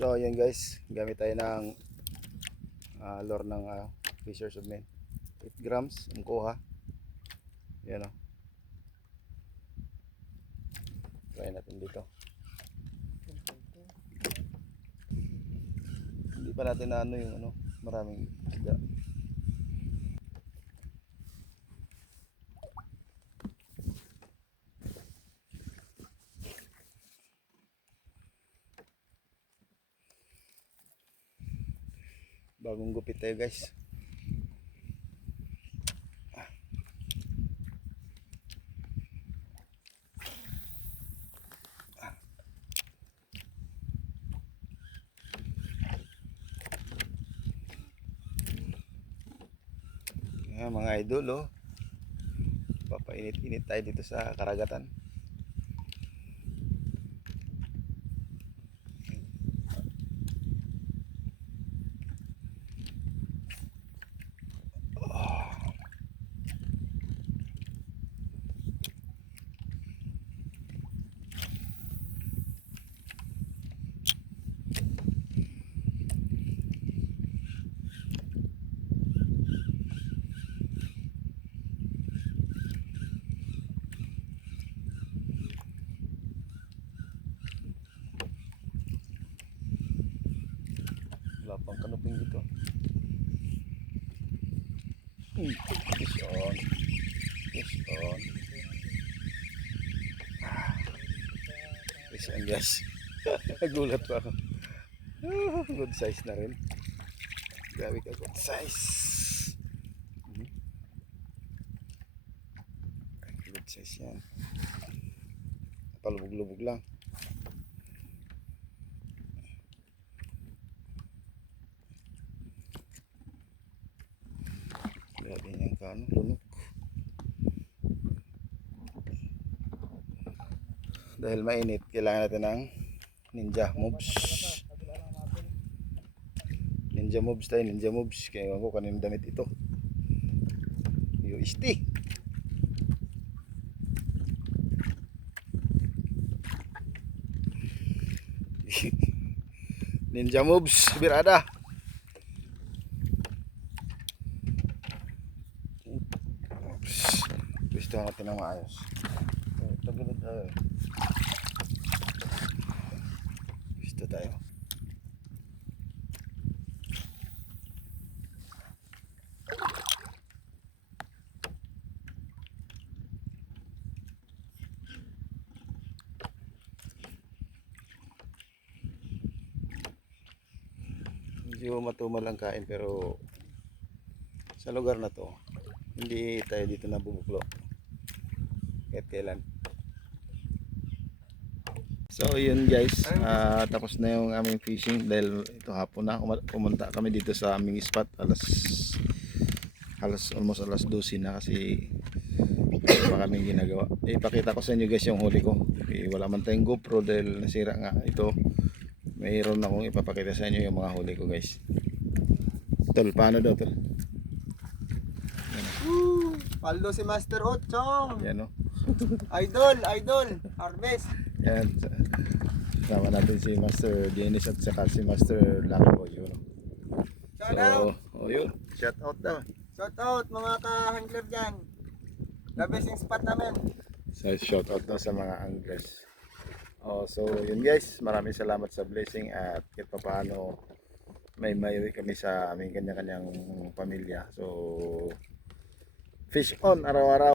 So yan guys, gamit tayo ng lure ng Fisher's of Men. 8 grams ang kuha. Yan o. Try natin dito. Hindi pa natin na yung maraming isda. Bagong gupit tayo guys. Mga idol papainit-init tayo dito sa karagatan. Wala pang kanuping dito. Fish on. Fish on. Fish on guys. Nagulat pa ako. Good size na rin. Grabe ka, good size. Good size yan. Palubog-lubog lang. Grabe niyang lunok. Dahil mainit, kailangan natin ng ninja moves. Ninja moves tayo, ninja moves. Kaya ako kanina damit ito. UST. Ninja moves, birada. Gusto natin ng maayos. Tagulod tayo. Gusto tayo. Medyo matumal ang kain pero sa lugar na to hindi tayo dito nabubuklo kahit kailan. So yun guys, tapos na yung aming fishing dahil ito hapon na. Pumunta kami dito sa aming spot almost alas 12 na kasi pa kaming ginagawa. Ipakita ko sa inyo guys yung huli ko. Wala man tayong GoPro dahil nasira nga ito. Mayroon akong ipapakita sa inyo yung mga huli ko guys. Tol, paano daw tol? Paldo si Master Ochong. Yan o. Idol, harvest. Yan. Sama natin si Master Dennis at saka si Master Lacko. Yun. Shout out. Yun. Shout out daw. Shout out mga ka-hangler dyan. The best spot namin. So shout out daw sa mga anglers. So yun guys, maraming salamat sa blessing at kahit pa paano may kami sa aming kanya-kanyang pamilya. So fish on araw-araw.